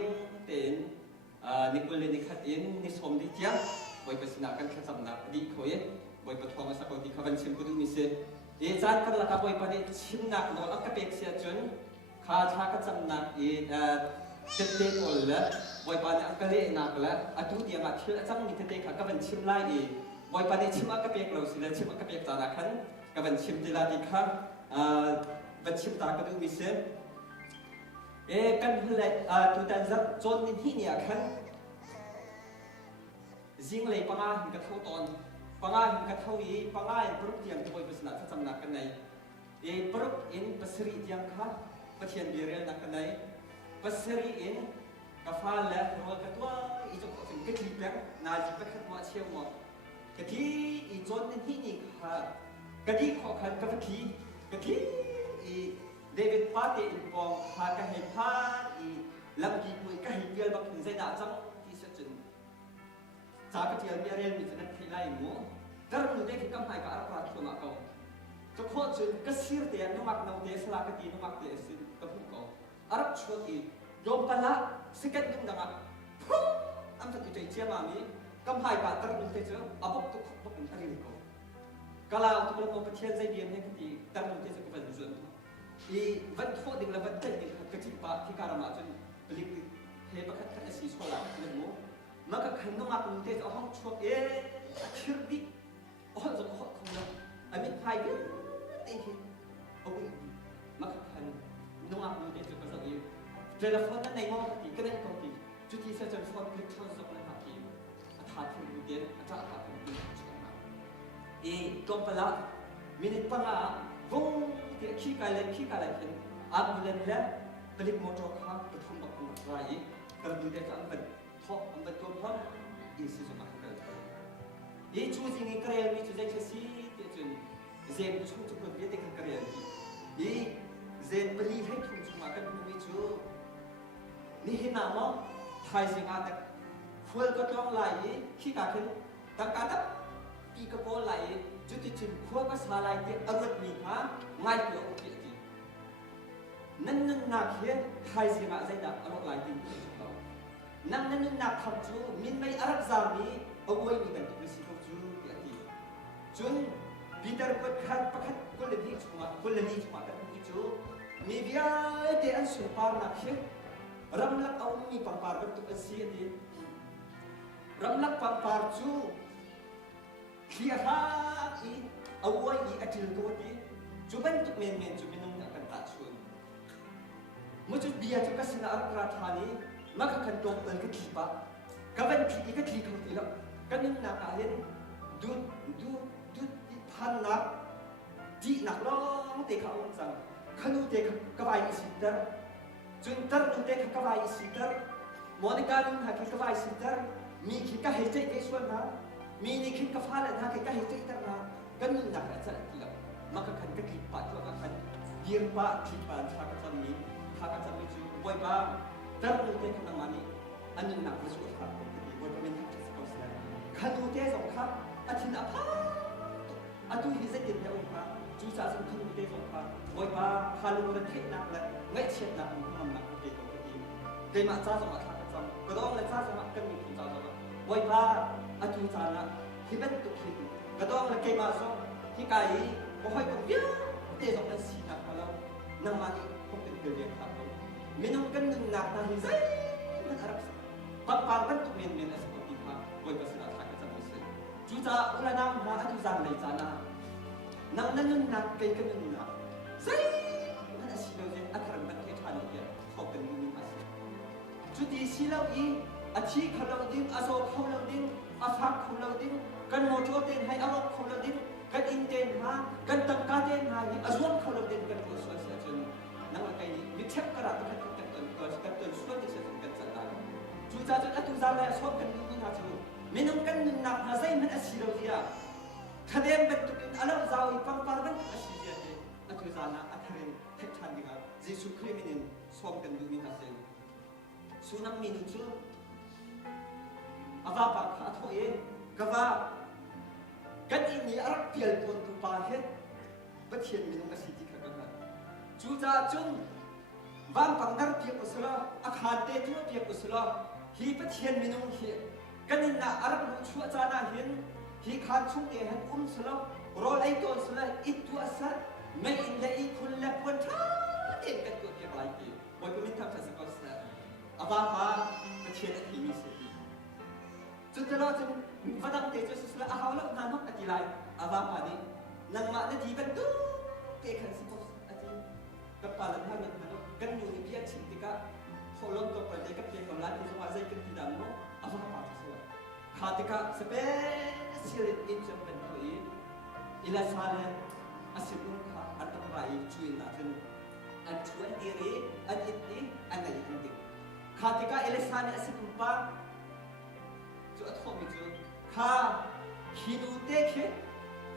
งเต็นนิคุลนิขัดอินนิสมดิจ้าบอยภาษากันแค่สำนักดีเขาเองบอยปฐมสักวันที่เขาเป็นชิมกุดูมิเซจานกันละครับบอยปฏิชิมนักโนอักเปกเสียจนข้าชากันสำนักเต็มโอละบอยปฏิอักเล่นักละทุกอย่างมาเชื่อจังมีเต็มเขาเป็นชิมไล่บอยปฏิชิมอักเปกเราสิละชิมอักเปกจานักขันเขาเป็นชิมดีลาดีค่ะเป็นชิมตากุดูมิเซกันเลยตัวแต่จัดจนที่เนี่ยขันจิงเลยปังอาหินกระเท่าตอนปังอาหินกระเท่าอีปังอาหินปรุกยังตัวภาษาจำนักกันในปรุกอินภาษายังค่ะประเทศเบียร์นักกันในภาษาอินกาฟ้าและรัวกระตัวอีจงเป็นกะทิแปงนาจิเป็นขัดมาเชี่ยวหมดกะทิอีจนที่นี่ค่ะกะทิขอขันกะทิกะทิอีเดวิดปาเตอินปองหากะเห็นพาอีลำกีมุยกะเห็นเบียร์บักถึงใจด่าจังที่เสจนจากที่เรียนมีแต่ที่ไล่หมูแต่เราดูได้ที่กำไพกับอาราตุมาเก่าจะโคจรก็สิรเดียนนุ่มักนาวเดสลากตีนุ่มักเดสิกับผู้เก่าอาราชวดีโยมกันละสกัดดุงดังอ่ะพุ่งอันจะตัวเชี่ยมามีกำไพกับแต่เราดูได้เจออาบุกตุกบุกเป็นอะไรเก่ากะลาตุกเราเป็นเทียนใจเดียมให้ที่แต่เราดูได้เจอกับเป็นส่วนอีวันโคดิ่งละวันเจ็ดดิ่งกระจิบปะที่การมาจนผลิตเฮปะคัดคัดสีสวาลเรื่องหมูmaka kandung aku nanti orang cuak cerdik orang zaman orang kau amin payah aku maka kandung aku nanti juga lagi telepon nanti mau pergi kena kau pergi jadi saya jangan phone klik transfer nanti pergi atau kemudian atau apa kemudian kompala minit panga gong tidak kiki kali kan ambulan lah beli motor kah betul betul rai terbuat kan ambil tuan isi semua kerja. Ini cuci ni kerja ni cuci kesi, cuci zen cuci cuci dia dengan kerja ni. Ini zen beli hai cuci makan ni cuci. Ni nama Thai singa tak. Full kotong lagi, kita kan tak kata tiga pol lagi. Cuci cuci full kas halai dia amat ni ha, ngai dia okey lagi. Nan nak dia Thai singa saya dah amat lagi. Nang nak ham chu min mai arak zami awoi mi kan tu si ko chu ya ti chun bitar pat khat pakhat kolani chuma kan ni chu mi bia te an su par nak she ramlak aw mi pampar kan tu si ti ramlak pampar chu khia ha i awoi i atil ko ti chu ban tu men chu minung nak kan ta chun mu chu bia chu ka sina arak ra thani maka kan dong pen ke kipa kawan ki ke ki ko tilo kan ning na ka hen du pan na di nak long te ka on sang khanu te ka vai sitar chun tar nu te ka vai sitar monica nu ha ki ka vai sitar mi ki ka he te ke suan na mi ni ki ka fa la na ki ka he te tar na kan ning na ka sa tilo maka kan ke kipa to ka kan dir pa kipa cha ka sam mi cha ka sam mi chu boy ba terus dia kena mani, anu nak bersuara apa? Jadi, buat kami tak sesuatu saja. Kalau dia sokha, atin apa? Atu hizat dia apa? Jusa sengkang dia sokha. Buat apa? Kalau orang tek nak lah, ngai cek nak mana nak dia tu pergi. Dia macam sama tak macam. Kalau orang macam sama kan mungkin sama. Buat apa? Atu sana hibat tu hibat. Kalau orang kayak masuk, hikai, buat kau dia sokha sih nak kalau namanya kau pergi dia tak. Minum kan nak tahu saya harap pang kan tu min seperti apa boleh bersenang tak macam itu. Juta ulah nam nak tu zanai sana. Nam nak kaya kan nak. Saya mana silau je akar nak kaya dia. Kau kan minum asal. Jadi silau ini aci kalau din asal kalau din afak kalau din kan motor din hai awak kalau din kan inten ha kan tangkat din ha asal kalau din kan usul saja. Nang kaya ni micap kerat kan kan suat di sana kan sana. Juta tu zalai suat kan ni hasil. Minum kan nak nazai mana silau dia. Kadang betul alam zawi pangpar kan asyik dia. Atu zana akhirin tekcan dia. Yesus Kristus suat kan ni hasil. Sunam minum tu. Apa atau kava kan ini arak pial pun tu pahet. Betul minum asyik kan. Juta vang pangdar piak usla akhante tu piak usla hi pathian minung hi kanin na arab lu chu chana hin hi khan chung te han sla rol ai ton sla itu asa mai in la i kulla pon tha en kan tu piak lai ti moi ko min tham sa ko sa aba ha pathian a hi mi se chu te lo chu vadang te chu sla a hawla na nok atilai aba pa ni nang ma na ji ban tu ke khan si ko ati kapalan ha nang kan yu ni piak ching tika folon to pa de ka piak ko la ti so azai kan ti dam no aba pa ta so khatika special in pen to i ila sale asibun kha atrai chuin na thun an chuan iri an itti an ai indi khatika ila sale asibun pa chu athom mi chu kha khinu te khe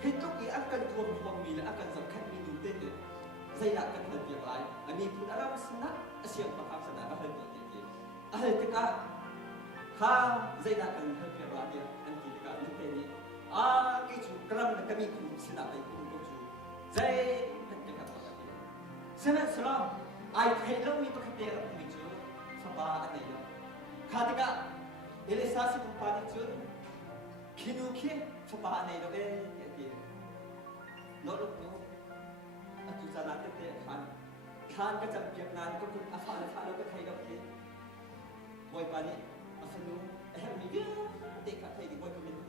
hituk i akan thom thom mi la akan zam khat mi nu te te zai la kan hal piak lai ami pun aram sana asiam pa kham sana ba hal ti ti ahal tika kha zai la kan hal piak lai an ti tika ni te ni a ki chu kram na kami ku sina pai ku ko chu zai kan tika pa ti sana salam ai thai lo mi pa khate ra mi chu sapa anai lo kha tika ele sa si pa ni chu khinu khe sapa anai lo be ti no lo no atu sana te te khan ka cham piak nan ko kun afa la lo ka thai lo ki boy pa ni afanu ahem mi ge te ka thai di boy ko min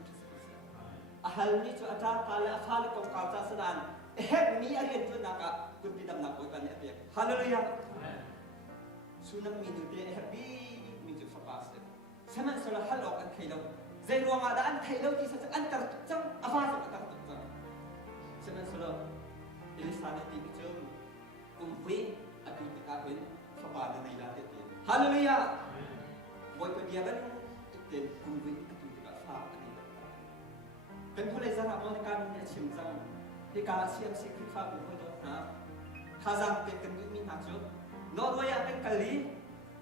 ahal ni chu ata ka la afa la ko ka ta sanan ahem mi arian chu na ka kun bi dam na boy pa ni apiak hallelujah sunam mi nu te happy mi chu fa pas te saman sala hal ok an thai lo zai ruang ada an thai lo ti sa an tar chang afa sa tar chang saman sala ilisana ti bi chu kumpi atu tika ben fa pa na nai la te te hallelujah boy ko dia ban te kumpi atu tika fa aniเป็นผู้เลยสระมในการเนี่ยชิมจังที่การเชื่อมสิ่งที่ฟ้าบุญไว้ด้วยนะถ้าจังเป็นกันยุ่งมีหนักจุดนอร์เวย์เป็นกะลี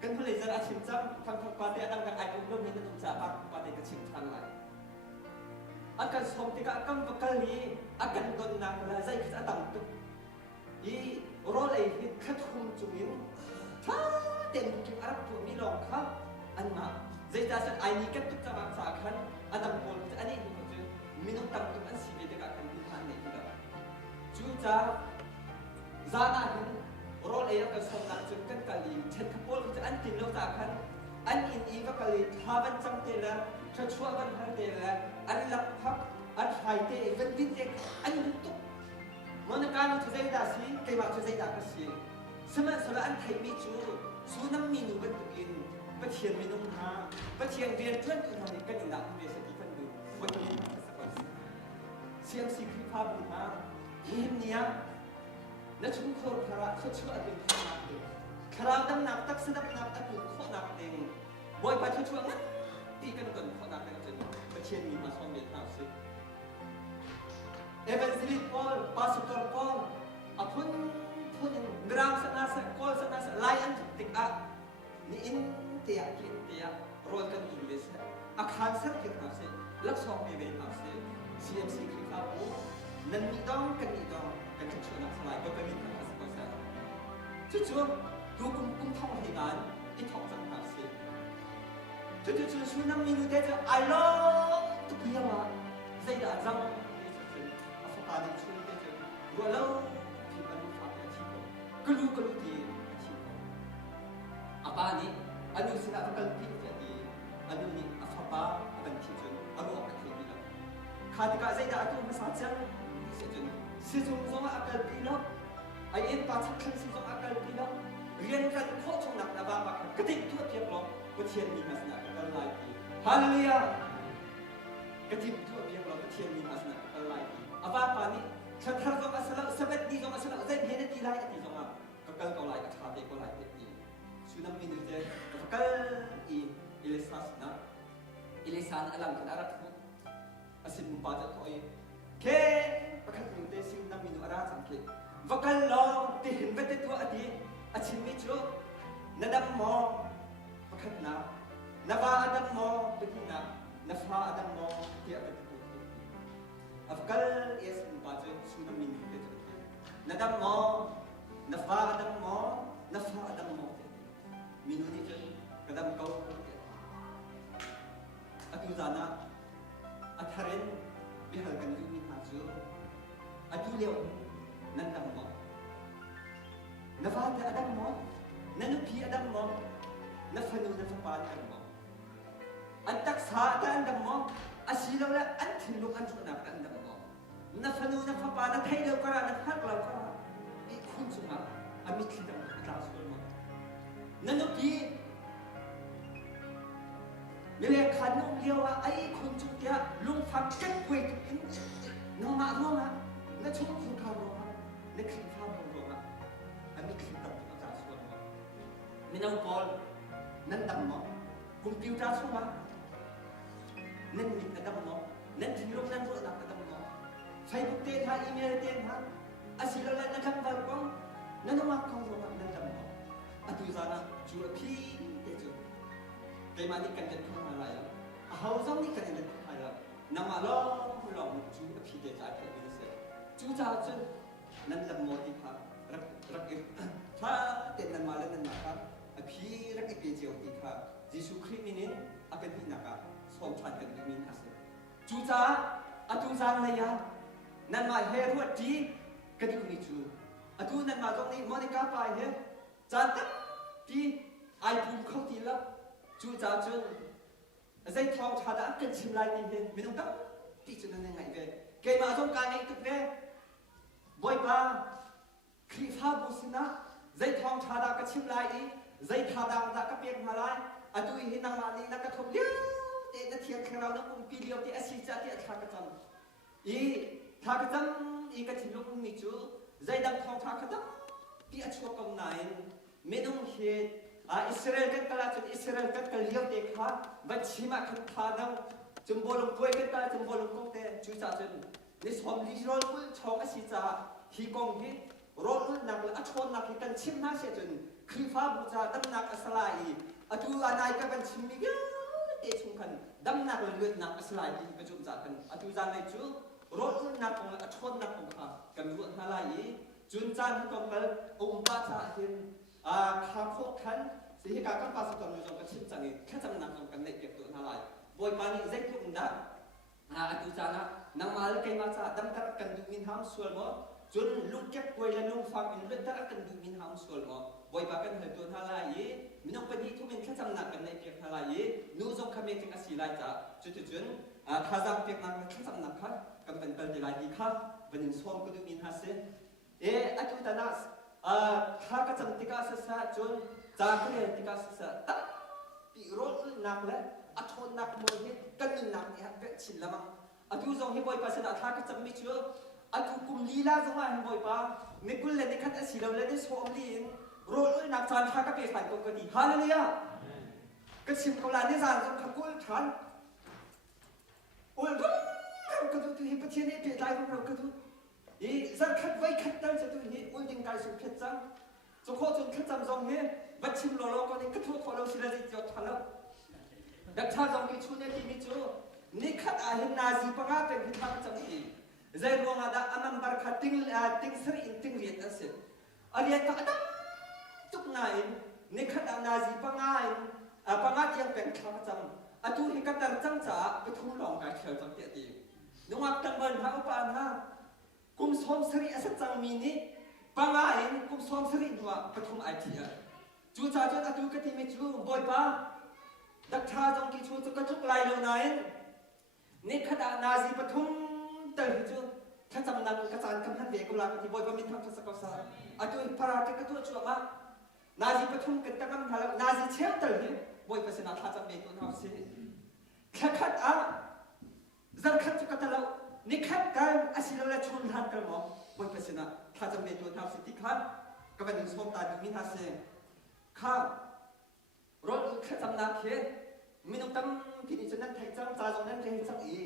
กันผู้เลยสระชิมจังทางปาเตอันกันไอ้พวกรุ่นนี้นั่นถูกจับปาเตกันชิมทันเลยอาการสมที่การกำกับกะลีอาการโดนหนักเลยใจคิดจะตั้งตุกอีรอเลยที่คัดคุมจุ่มถ้าเต็มทุกอาร์พวกนี้ลองครับอันมาใจจะไอ้นี่กันตุกจะมาจากขันอันดับคนจะอันนี้minum tam tu an sibe de ka kan tu han nei da chu cha zana hin rol e ka som na chu kan ka li chet ka pol chu an tin lo ta khan an in i ka ka li thaban chang te la cha chua ban har te la an lak phak an hai te ven bin te an lu tu mon ka ni chu zai da si ke ma chu zai da ka si sama sala an thai mi chu su nam mi nu ban tu kin pa thian mi nong ha pa thian rian tuen tu na ni kan ina be sa ti kan du bo tuเสียงสิ่งที่ภาพบุญมาหิมเนี่ยนั่นชุมโคตรคาระเขาช่วยเป็นข้อนักเองคราวดำหนักตักสนับหนักตักเป็นข้อนักเองบ่อยไปช่วยงั้นตีกันก่อนข้อนักแล้วจนประเทศมีมาสองเดือนแล้วสิเอเวนซิลิปอลปาสเตอร์ปอลอาพุ่นกรามสนาสกอลสนาสไลอันติกอะนี่อินเตียกินเตียโรยกันอิงลิสอาคารสักกินแล้วสิลักษณะเป็นแล้วสิCMC คือข้าวปูนั่นมีต้องกันมีต้องกันชุดนักสลายก็ไปมีทั้งสปอนเซอร์ชุดดูกุ้งท่องให้งานที่ท่องจังหวัดสิชุดนั้นมีนูเดจะไอโลทุกอย่างว่าใจด่าจังนี่ชุดอาสตาร์ดิชุดเดจะรัวแล้วที่มันรู้ฟังอาชีพก็รู้ดีอาชีพอาบ้านี้อันนี้สินะกันพิจารณาอันนี้อาสปาอันที่จนอันนี้อันที่ขาดการใจด่าตัวมาสัจจังสิจงสงอาการดีแล้วไอ้เอ็นปาชักขันสิจงอาการดีแล้วเรียนกันโคตรหนักนะบ้างกระติกทั่วเทียบล้อก็เทียนมีมาสนะกันหลายปีฮาเลลูยากระติกทั่วเทียบล้อก็เทียนมีมาสนะกันหลายปีอาบ้าปานี้ฉันทำจงอาสนะสมัยดีจงอาสนะใจเห็นดีไรดีจงอาก็กันก็หลายก็ชาเด็กก็หลายเด็กดีสุนัขมีดูเจก็กันอิเลสัสนะอิเลสันอลังกันอารักasin mo pa to ay ke pakat yung testing na minuara sangkit vakal lo tihin bete to adi asin mitro nadam mo pakat na naba adam mo begina nafa adam mo tiya bete to avkal yes mo pa to sunam minu bete nadam mo nafa adam mo nafa adam mo minuni jan kadam kau atu zana atharen bihal kan du min haju atu leo nandam mo nafa adam mo nanupi adam mo nafanu nafa adam mo antak sa adam mo asilo la antin lu an tuna adam mo nafanu nafa pa na thai lo kara na hak lo kara I khun sunga amit lidam ta sul mo nanupi Nile kanong liawa ay kunjung dia lung fakket kwe in nang ma ronga na chung chung ka ronga na kling fa mo ronga ami kling tam ta ta suan mo minaw pol nan dam mo computer suwa nan ni kadam mo nan tinrong nan ro na kadam mo Facebook ten ha email ten ha asila la na kan bal kong nan ma kong ronga nan dam mo atu zana chu phi te chu Kay mani kan jan khang ala ya how zong ni kan jan khang ala nama long chu phi de cha the ni se chu cha chen nan lam mo ti kha rak tha te nan ma le nan ma kha phi rak pe je ti kha Jesu Christ ni apen ni na ka som chan kan ni na se chu cha atu zan la ya nan ma he ru ti kan ni chu atu nan ma zong ni Monica pa he cha ta ti ai pum khau ti la chú giáo chân dây thong thà đã cần chìm lại nhìn lên mình không đắp thì cho nên ngày về kể mà trong cái này thực về bồi ba khi pha bù xin á dây thong thà đã cần chìm lại đi dây thà đã cần biến hà lại à tôi hiện năng mà đi đã cần thông liêu để nó thiệt khang nào nó cũng pi liêu thì asi cha thì thà cái chân ý thà cái chân ý cái chìm lúc mình chú dây đằng thong thà cái chân thì ở chỗ công này mình không hiểu Israel kan kala chun Israel kan kal liao te kha ba chima kan kha dang chum bolong koi kan kala chum bolong kong te chu cha chun ni som li rol kul chong a si cha hi kong hi rol ul nak la achon nak hi kan chim na se chun khrifa bu cha dam nak asalai atu anai ka ban chim mi ge te chung kan dam nak la lut nak asalai hi ka chum cha kan atu jan lai chu rol ul nak kong la achon nak kong kha kan ru na lai chun chan kong kal pa cha hinข้าพวกท่านสิ่งการกันภาษาตนอยู่จงกระชิมจังนี้แค่จำนำจงกันในเก็บตัวนั่นแหละบอยปานีเจ็บทุกนัดตุจานะนังมาลเกมาจ้าดังตระกันดูมินหามส่วนหมอจนลุกเก็บไว้และลุงฟังอินเรื่องตระกันดูมินหามส่วนหมอบอยปากันเหตุตัวนั่นแหละยี่มินองปนีทุกมินแค่จำนำกันในเก็บนั่นแหละยี่นู้จงคำเมจิงอาศัยไล่จ้าจุนท่าจำเก็บนั่งแค่จำนำค่ะกันเป็นเป็นไล่ดีค่ะเป็นส่วนก็ดูมินหาเสตุตานะข้าก็จำติกาศึกษาจนจากเรียนติกาศึกษาตั้งปีรถนักและอัฐนนักมวยกันนักเนี่ยเป็นชินละมั้งอัฐูจงให้บ่อยภาษาข้าก็จำไม่เชื่ออัฐูกุมลีลาจงว่าให้บ่อยป้าไม่กุลเลยในขัดอาศัยเราเลยได้สวมลีนรถนักจานข้าก็เป็นฝ่ายกงกดีฮาเลลูยาก็ชิมเขาลานิสานจงขับกุลทันอุลก็กระดูกที่ประเทศนี้เป็นใจของเรากระดูกสักขัดไว้ขัดได้จะตัวนี้อุ้ยดึงกายสุดขัดจังจะโคจนขัดจำจงเนี่ยบัดชิมโลโลก็นี่กระทุ่งทอเราสิละจิตจดทันแล้วดักชาจงกิชุนเนี่ยที่มิจูนี่ขัดอาหินนาซีปะกาเป็นพิธามจังอีใจรวงอาดาอันนั้นบาร์ขัดติงสรีติงเรียนอันเสร็จอันเรียนก็อันนั้นทุกนายนี่ขัดอานาซีปะกาปะกาที่ยังเป็นข้าจำอันทุกเหตุการณ์จังจ้ากระทุ่งหลงกายเขียวจังเตี้ยดีนึกว่าตั้งเบิร์นพระอุปาณะกุมสมสรีอสัจจังมีนี้บางอาอินกุมสมสรีนัวปฐุมไอทีจูจ่าจนอตุกติมิจูบ่อยป้าดักชาจงกิจูจะกระทุกไล่ลงไหนนี่ขณะนาซีปฐุมเตอร์จูถ้าจำนำกระจายคำทันเด็กกุลาปฏิบ่อยป้ามินทำทศกัณฐ์อตุพระราชกระทุกชัวมานาซีปฐุมกันตะกันทานาซีเชลเตอร์บ่อยป้าเสนาท่าจำเด็กตัวน้องสิแค่ขัดจันขัดจุกตะเลานี่ขัดกันอาศัยเราชนทันกันมั้งบ่อยภาษาถ้าจะเป็นตัวทำสิ่งที่ขัดก็เป็นหนึ่งสมตาดูมินาเซข้ารถขัดจำนักเหตุมีน้องตั้มที่นี่จะนั่นแทงจังจ่าตรงนั้นเรียนจังอี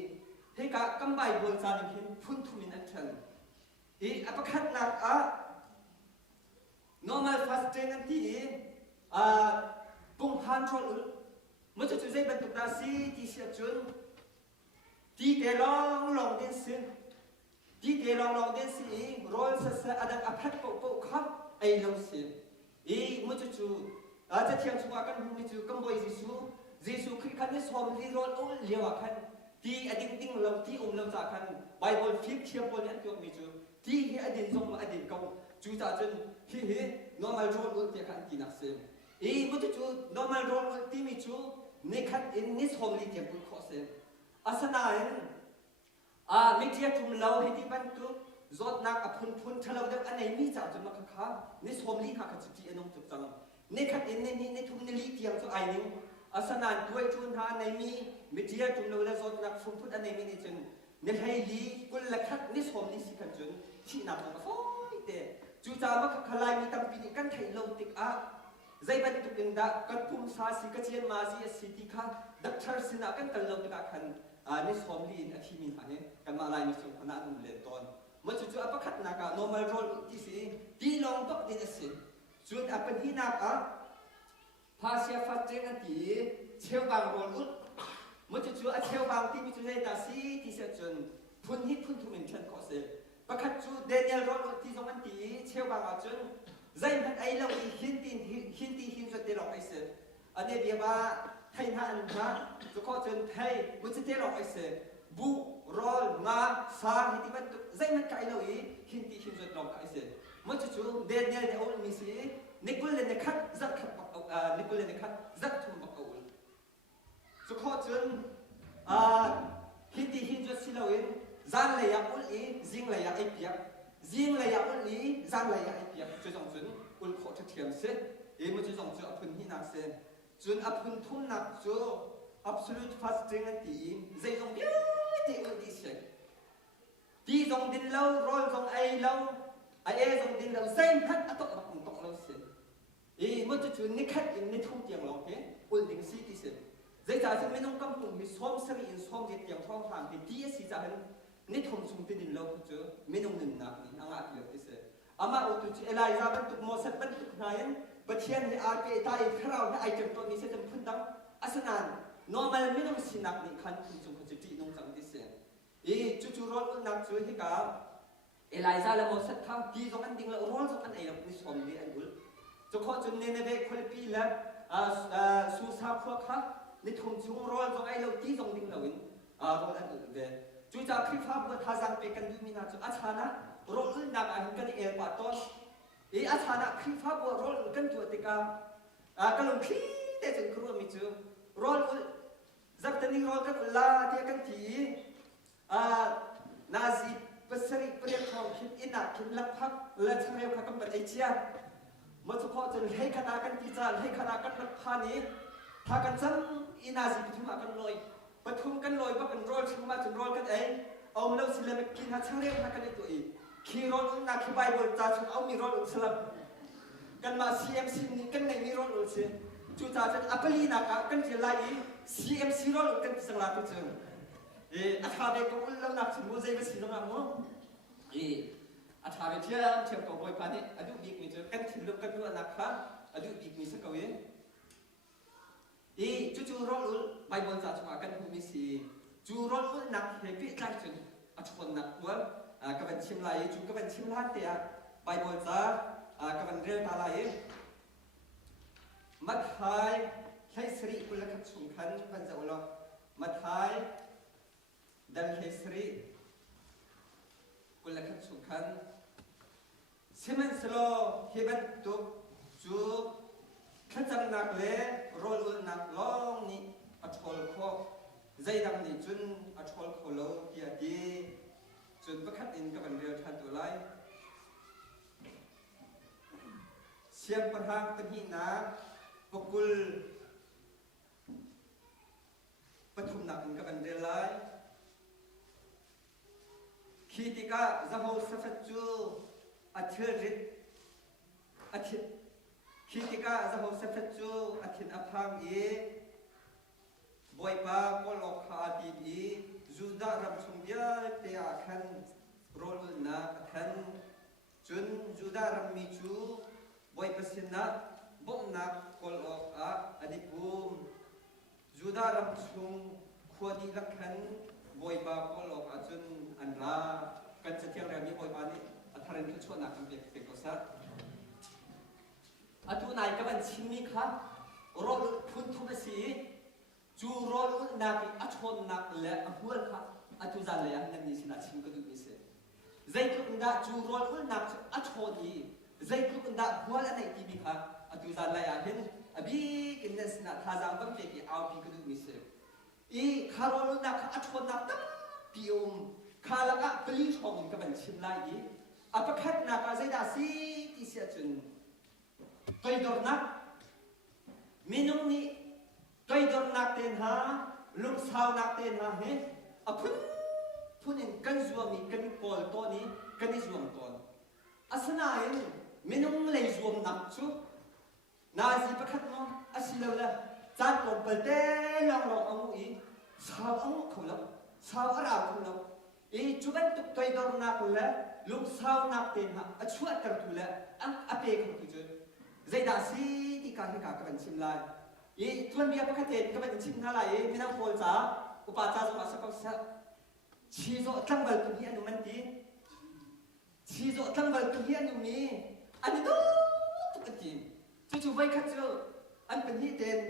ให้กะกำใบบนจานเห็นพุ่นทุมินันเชนอัปขัดนักnormal fasting นั่นที่ปุ่งพันชนเมื่อจะจุดใจบรรทุกนาซีที่เสียจุนที่เกลองลองเดินสิที่เกลองลองเดินสิโรยเสอดังอภัทโปโปครับไอ้ลงสิ เมื่อจู่อาจจะเทียมชัวกันมีจู่กัมบอยเยซูคริสต์คันนี้สอมลีโรลโอเลียวคันที่อดีตดิ้งเราที่เราจากคันไบเบิลฟิกเทียมบอลเนี่ยตัวมีจู่ที่อดีตทรงอดีตเขาจู่จากจนnormal role อุลที่คันที่นักเสียเมื่อจู่ normal role อุลที่มีจู่ในคันนี้สอมลีเทียมบุญข้อเสียอาสนามิเทียทุมเราให้ที่บ้านตุจอดนักพุนทะเลาเด็กอันไหนมีจากจนมาข้านี่สมลีข้าขจุดที่น้องจุดจังนี่ขัดนี่ทุมนี่ลีเทียงตัวไอ้นิ่งอาสนานด้วยจุนหาในมีมิเทียทุมเราแล้วจอดนักฟุ่มพุทอันไหนมีนี่จนนี่ให้ลีกุลละขัดนี่สมลีสิกันจนที่นับมาฟ้อยเตะจู่จ้ามาขลายมีตั้งปีนี้กันไทยลงติกใจบันตุกินดากันพุ่มสาสิกเชียนมาซีสิติข้าดักชาร์สินากันกันลงติกขันนี่สมลีอาชีมินหาเนี่ยกันมาลายมีส่วนขนาดนุ่มเล่นตอนเมื่อจู่ๆอัปคัดนักnormal role ที่สิที่ลองตกดินสิส่วนอัปเป็นที่นักภาษาฟัดเจกันที่เชี่ยวบาง role เมื่อจู่ๆเชี่ยวบางที่มีจุดในตาสีที่เสียจนพุ่นทุ่มเงินข้อเสียประคัดจู่เดนิเอล role ที่สองอันที่เชี่ยวบางจนใจมันไอ้เราหินสุดที่เราไอ้เสียอันนี้เบียว่าให้ท่านนะจะขอจนให้มุจเตเราไอ้เสียบุรอลมาสาหิที่มันใจมันไกลเราหินสุดเราไอ้เสียเมื่อจู่เดนิเอลเดโอลมีสินิโคลเลนคัดจักขัดนิโคลเลนคัดจักทุ่มบักเอาจะขอจนหินสุดสิเราจานเลยอุลจิงเลยไอเปียจิงเลยอุลจานเลยไอเปียจะจงจุนอุลขอเทียมเสียเมื่อจะจงจุนอภุนหินักเสียจุนอภุนทุ่มนักจู absolute fasting อันที่ใจจงเดียวที่อุลดีเสียที่จงดินเรารอลจงไอเราไอจงดินเราใจพัดตกมาตกเราเสียเมื่อจะจุนนิคัดนิทุ่มเตียงเราเฮ้อุลดิ้งซีที่เสียใจจ่าจะไม่ต้องกำปุ่มมีซ้อมสรีซ้อมเตียงท้องทางที่ที่สิจะเห็นนี่ทำสุ่มติดินเราเจอไม่ต้องหนึ่งนักนี่อ่างอาเดียวที่เสียอามาอุตุเอลายซาบันตุโมเสบันตุนายนบัดเชียนให้อาเกตายคราวให้ไอเจมตัวนี้เสียจำพุ่นดังอาสนาน normal ไม่ต้องสินักนี่ขันคุณจงจะจีนงจังที่เสียจู่ๆรอลนักจู่ที่กับเอลายซาละโมเสข้ามที่ตรงอันดิ่งละรอลตรงอันไอเรานี่สมดีอันบุลจะขอจนเนเนเบคอลปีละสูซาพวกข้านี่ทำจงรอลตรงไอเราที่ตรงดิ่งเราอินรอลอันอื่นเวจู่จากคลิปภาพว่าท่าจังเป็นกันดูมีนาจู่อาชานะรอลนักอันกันเอลปาตอนอาชานะคลิปภาพว่ารอลกันตัวติกากันลงคลิปแต่จนครัวมีจู่รอลจักตันนี้รอลกันลาที่กันทีนาซีภาษาอีกประเทศของคิดอินักคิดลักพักและทำให้เขากำบัดไอเชียเมื่อเฉพาะจนให้คณะกันที่จะให้คณะกันลักพานี้ถ้ากันซ้ำอินาซีปฐุมกันลอยปฐุมกันลอยว่าเป็นรอลช่างมาจนรอลกันเองเอาเราสิเลมกินหาช่างเรียกหากันในตัวเองคีรอลนักคีไบเบิลจ่าช่างเอามีรอลอุสลับกันมา CMC นี่กันในมีรอลอุสจู่จ่าจะอัปลีนักกันที่ไล่ CMC รอลกันที่สังลาตุเจออาชาเด็กก็อุลลังนักสิมูเซก็สิลงนักมั้งอาชาเด็กเชื่อกับบ่อยปานนี้อดุดิกมีเจอกันที่ลุกกันด้วยนักครับอดุดิกมีสักเว้จู่ๆรอลไบเบิลจ่าช่างกันผู้มีสีจู่รอลนักเฮปี้ใจจนอาชนนักว่ากับเป็นชิมไลจู่กับเป็นชิมล้านเตียไบเบิลจ่ากับเป็นเรื่องอะไรมัดท้ายใช้สรีกุลขัดสุ่มขันพันจะอุลมัดท้ายดันใช้สรีกุลขัดสุ่มขันซิมันสโลเฮบันตุกจู่ขัดจังนักเล่รอลนักลองนี่อัชอลโคใจดำนี่จุนอัชอลโคโลเกียดีจุนประคัดอินกับเป็นเรือทันตัวไลเชียงประทางเป็นหินาปกุลปฐุมนักกับเป็นเรือไลขีติกาจะเอาสัฟจูอัจฉริตขีติกาจะเอาสัฟจูอัจฉินอภังบอยปาโกลอกาดีจูดารับชมยาเตียขันโรลนักขันจุนจูดารับมิจูบอยปสินะบ่มนักโกลอกาอดีภูมิจูดารับชมขวดีลักขันบอยปาโกลอกาจุนอันลากันจะเที่ยงเรื่องนี้บอยปานี่อัธรันทุชวนักกันเป็นก็สัก อตุนายกับมันชิมนี่ค่ะรอพุนทุบสีจูรอนักอัชวนนักเละหัวค่ะอตุจานเลยนั่นนี่สินะชิมก็ดูมิเซ่ใจทุกคนจูรอนักอัชวนดีใจทุกคนหัวละในทีวีค่ะอตุจานเลยเห็นอบีกินเนสนะท่าจำบังเกี่ยวเอาพี่ก็ดูมิเซ่อีคารอลนักอัชวนนักตั้งพิอมคาลักปลีชงกับมันชิมไล่อัปคัดนักใจดาสีที่เสียจนตัวดอนักมินุนี่ตัวดอนักเต็นหาลูกสาวนักเต็นหาเฮ้อพุนินกันจวมีกันโกลตัวนี้กันจวมตัวอาสนาเองมินุเลยจวมนักชูนาซีประคัดน้องอาศิลาละจานกบเปิดเต้ลองอามุอีสาวอามุเขาแล้วสาวอาราเขาแล้วอีจุบันตุกตัวดอนักละลูกสาวนักเต็นหาอช่วยกันทุละอัปเปกทุจใจดาสีที่การให้การกับชิมลายยี่ทวนเบียร์ประคัตเองกับชิมนั่นแหละยี่ไม่ต้องโผล่จ้าอุปาจ้าสมัครสักสักชีโซตั้งบัลตุเฮียนุมันดีชีโซตั้งบัลตุเฮียนุมีอันนี้ดูทุกทีจู่ๆไปคัดเจออันเป็นที่เด่น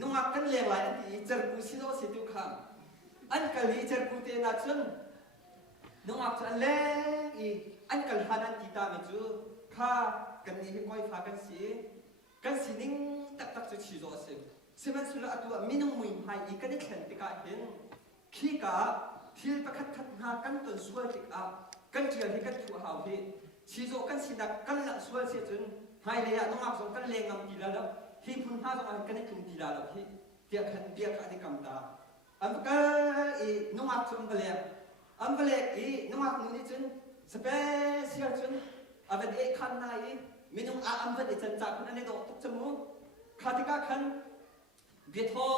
นุ่งอักกันเลี้ยงหลายอันที่เจอกูชีโซสิทุกคำอันกัลลีเจอกูเตนัดจนนุ่งอักอันเลี้ยงอีอันกัลฮันอันที่ตามจู่ข้ากันนี้ให้ก้อยฟ้ากันสีนิ่งตักจะชีโซสิเสมันสุดละตัวมินุมุยหายอีกันได้แข่งติกาเห็นขี้กาที่ประคัดหากันต้นสวยติกากันเจียที่กันถั่วหาวที่ชีโซกันสินักกันละสวยเสียจนหายเลยน้องอักษรกันเลงงำตีแล้วที่พุ่งห้าสองอันกันได้กลุ่มตีแล้วที่เดียกขันได้กำตาอันก็อีน้องอักษรเบลล์อันเบลล์อีน้องอักษรนี่จนสเปเชียลจนอันเป็นเอกขันนายมินุอันเป็นจันจับนั่นเองตุกจมูกขาติกาขันเบียดท้อ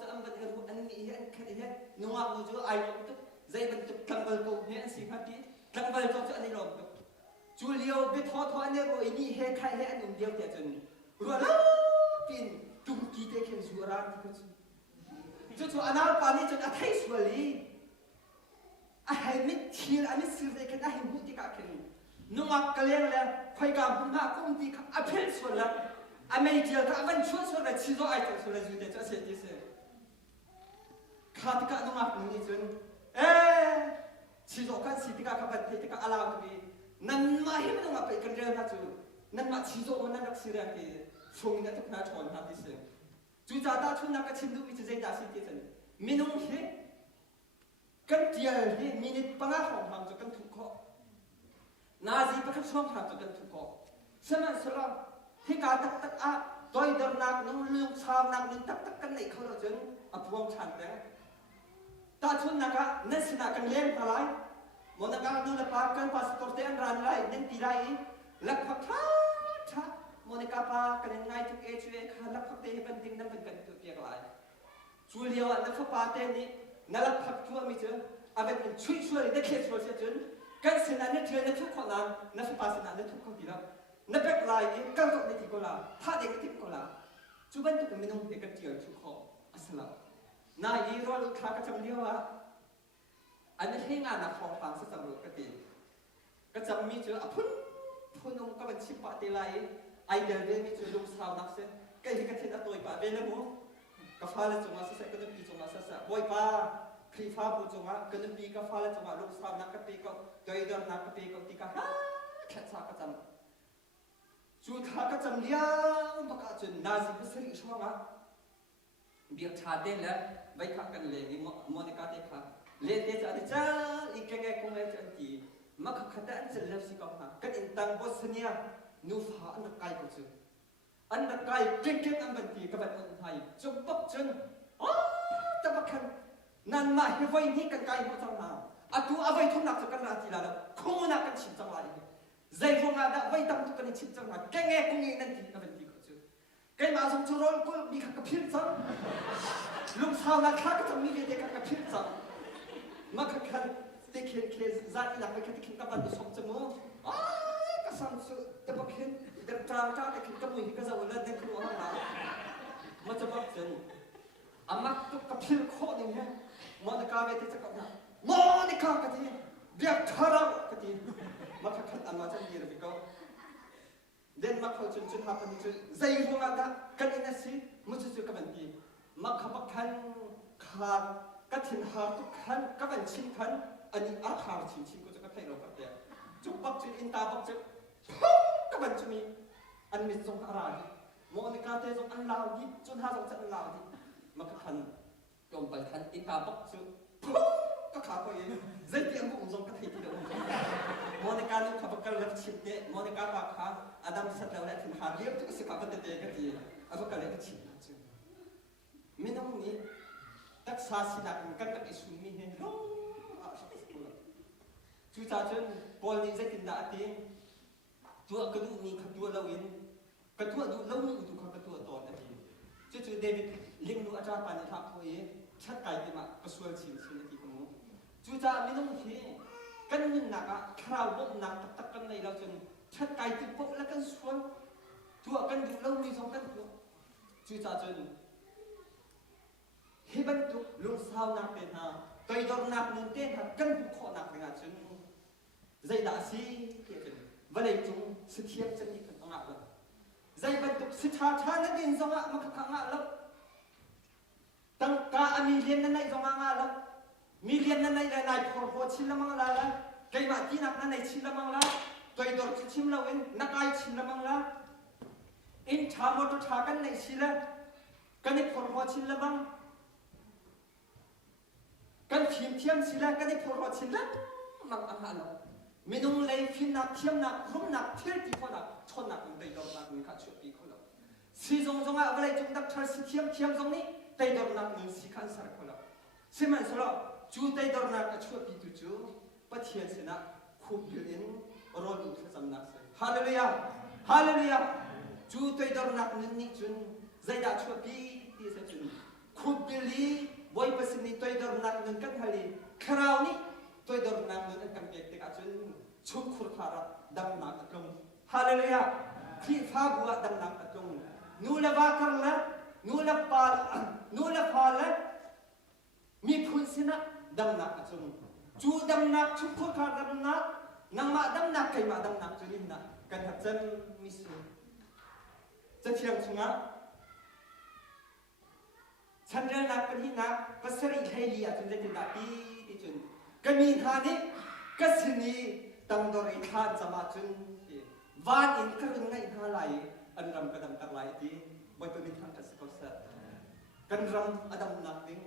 จะอันเป็นอันนี้อันแค่นี้นุ่งอักนุ่งจูไอ้ลูกตุกใจเป็นตุกกำบัลกูเนี่ยสิครับที่กำบัลกูจะอันนี้ลงตุกจูเลียวเบียดท้ออันนี้ก็อันนี้เฮใครเฮอันนุ่งเดียวเดียวจนรัวแล้วกินตุกกีเตะเข็นชัวร์ที่ก็จู่อันนั้นปานี้จนอัฐิสวลีอันให้มิดทีอันนี้สื่อเลยกันอันให้มุติกาเข็นนุ่งอักกะเลี้ยงเลยคอยกับหุ่นหน้ากุ้งที่อัพเพลส่วนละอเมริกาก็อันช่วยส่วนละชีโซไอตัวส่วนละจุดเด่นจะเสียที่เสียข้าที่ก็นุ่งอักนี่จนชีโซกันสิที่ก็ขับไปที่ก็อาลาวที่นั่นมาเห็นนุ่งอักไปกันเรื่องนั้นจู่นั่นมาชีโซมันนั่นรักสิ่งแรกที่ช่วงนี้ทุกนาชนหาที่เสียจู่จ่าตาชุนนักชิมดูวิจัยได้สิที่เสียมินุ่งเห็นกันเดียวเห็นมินิตปังอาของทำจะกันถูกข้อนาซีประคับช่องทางจะกันทุกคนฉะนั้นสำหรับที่การตักโดยเดิมนักน้องเรื่องชาวนักนึงตักกันในเขาเราจนอภวงชันแต่ตาชุนนักนั่นสินักกันเลี้ยงอะไรมนักดูแลปากกันพาสปอร์ตเต็นรันไรเน้นตีไรลักพักท่ามนักปากันง่ายทุกเอชเอค่ะลักพักเตะเป็นดิ้งนั่นเป็นกันตัวเกี่ยวอะไรช่วยเลี้ยวนักปาเตนี่นั่นลักพักทั่วมิเจออาเป็นช่วยได้เคสช่วยเสียจนกันสินันเนี่ยเธอเนี่ยทุกคนนั้นนักปาสินันเนี่ยทุกคนดีแล้วนักเป็กลายกันตกในที่กูละท่าเด็กที่กูละจุบันตุกมินุเด็กกันเจียวทุกคนอัสลามนายรอลุทากระจำเดียวว่าอันนี้ให้งานนักฟองฟังสักสำรวจกติกระจำมีเจอพุ่นงก็เป็นชิปปะเตลัยไอเดียเรื่องมีเจอลูกสาวนักเส้นก็เห็นกันเทนอัตโตยปะเวลมูกับฟ้าและจงมาสักก็ต้องปีจงมาสักบ่อยปะคลีฟ้าปูจงมาก็ต้องปีกับฟ้าและจงมาลูกสาวนักกปีก็โดยเดิมนักกปีก็ตีกันแค่สากระจำจู่ท้ากระจำเลี้ยงประกาศจนนาซีก็สริช่วงอ่ะเบียร์ชาเด่นแล้วไว้ขับกันเลยนี่มอนิกาเด็กค่ะเล่นเด็กจะอะไรจ้าอีกแก่คงไงจะอันที่มาขับขัดอันจะเลิกสิกับฮะกันอินตังบอสเนียนูฟ้าอันรักไก่ก็จู่อันรักไก่เก่งอันบันทีกับอันไทยจบปั๊บจนอ๋อแต่บักขันนั่นมาเฮฟไว้นี่กันไก่หัวจังหาอะตัวเอาไว้ทุ่มหนักจะกันนาทีละแล้วคงนักกันชิมจังไรใจฟงอาดาไว้ตั้งตุกันชิมจังหาแก่คงยังนั่นทีกับอันทีก็จู่แก่มาสมจุรอลก็มีขับกับพิษจังลุงสาวนักขับก็จะมีเด็กกับพิษจังมาขับกันเด็กเคสใจหลักไปขับที่กับอันที่สมจมูกอ๋อก็สั่งสุดแต่บักเห็นเด็กจ้าเด็กกับมือที่ก็จะวันละเด็กครัวห้องน้ำมาจะบักจนอามักตุกกับพิษโคตรนี่ฮะมอนิกาเวทีจะกับน้ำมอนิกากะทีเบียร์ทาราบกะทีมาขับกันอันว่าจะมีหรือไม่ก็เ len mak ho chun hapan chu zai runga da kan ina si mu chu ka ban ti mak khapak khan kha ka thin har tu khan ka ban chin khan ani a khar chin ko ka thai ro ka te chu pak chu in ta pak chu ka ban chu mi an mi song ara ni mo ni ka te song an lao ni chun ha song chan lao ni mak khan yom pai khan in ta pak chuก็ขาไปเองใจเตียงก็อุ้มซองก็ที่เดียวมอนิการนี่ขับกันเล็บชิดเนี่ยมอนิการว่าขาอดัมสัตว์แล้วเนี่ยถึงหาเลี้ยงก็สิขับกันเตะกันทีเอาก็เล็บชิดนะจ๊ะไม่ต้องนี่ตักษาสินักกันตักอิสุมีเห็นร้องจู่จ้าจนพอนี่ใจติดด่าตีตัวกระดูกนี่ขัดตัวเราเองกระตัวดูเราไม่ดูขัดกระตัวต่อนะทีจู่เดวิดเลี้ยงดูอาจารย์ปานิทักเขาเองชัดไกลที่มากระสวยชิมชิมที่ผมจู่จ้าไม่ต้องเห็นกันยินหนักอะคราวบกหนักตักกันในเราจนชัดไกลที่พวกแล้วกันสวนตัวกันดูเรามีสองกันตัวจู่จ้าจนเฮบันตุลุงสาวนักเป็นฮะตัวดอร์นักนึงเต้นฮะกันผู้ขอนักเป็นฮะจนใจด่าสิเกี่ยจนวันไหนจงสุดเทียบจะมีกันต่างหากแล้วใจบันตุสุดชาชานั่นเองสองอะมันขังอะแล้วตั้งกามีเลียนนั่นในสองงาแล้วมีเลียนนั่นในหลายๆพอพอชิลละมังละละไก่มาที่นักนั่นในชิลละมังละตัวดอร์ชิมละเว้นนักไอชิลละมังละอินชามอตุชากันในชิละกันในพอพอชิลละมังกันพิมเทียมชิละกันในพอพอชิละมังอาหารละไม่ต้องเลยพิมนักเทียมนักรุ่มนักเทียมที่คนนักชนนักตัวดอร์นักมีข้าช่วยปีคนละสี่จงอะอะไรจงดักชาสิเทียมจงนี้ไตดอร์นักนึงสิขันสารคนละสิมันสละจูไตดอร์นักช่วยปีตุจูปัจเจียนสินะคุบเดินรอดูที่สำนักสิฮาเลลูยาฮาเลลูยาจูไตดอร์นักนึงนี่จุนใจด่าช่วยปีที่เสจุนคุบเดินบอยปัสนิไตดอร์นักนึงกันฮาลีคราวนี้ไตดอร์นักนึงกันเก็บติกาจุนชุบขุดขาระดำนักตรงฮาเลลูยาที่ฟ้าบัวดำนักตรงนูเลวาคาร์ละนูเลปาลนูเลพาลมีพุนสินะดำนักจุนจูดำนักชุบขุดขาดำนักนังมาดำนักใครมาดำนักจุนินะกันหัดจันมิสจะเทียงชงะฉันเรียนนักกันที่นักภาษาอิตาลีจุนจะติดดาปีที่จุนก็มีท่านี้ก็สินีตั้งดอริท่านจะมาจุนวานอินก็รึงในท่าไหลอันรำกระดำตะไหลที่บอยเป็นท่านกษัตริย์กันรำอดัมนักดิ้ง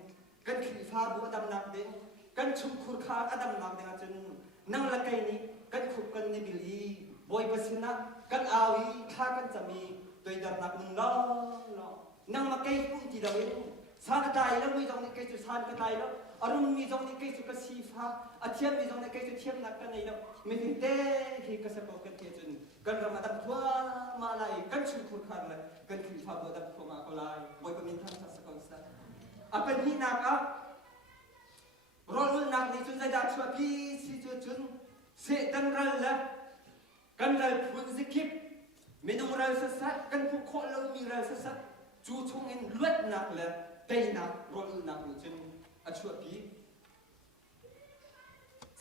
กันขีฟ้าบัวอดัมนักดิ้งกันชุมขุดขาอดัมนักดิ้งจุนนั่งละไกนี้กันขุดกันในบิลีบอยประสินะกันอาวีข้ากันจะมีตัวดำนักหนึ่งล้อนั่งมาไกปุ่นที่เราเองสานตายแล้วมีตรงนี้ไกจุสานก็ตายแล้วอารมณ์มีตรงนี้ไกจุกสีฟ้าอาเทียมมีตรงนี้ไกจุเทียมนักกันในแล้วไม่ถึงเต้ที่กษัตริย์กันเทียจุนกันรำอดัมทั่วมาลายกันชุมขุดขาเลยกันขีฟ้าบัวอดัมทั่วมาก็ลายบอยเป็นท่านสักคนสักเป็นที่นักอ่ะรอรุ่นนักนี่จุนใจดัชว่าพี่สิจุนเสดันรัลละกันรัลพุนสิกิบไม่ต้องรัลสักกันผู้คนเรามีรัลสักจูชงเงินลวดนักละเตยนักรอรุ่นนักนี่จุนอัชวพี่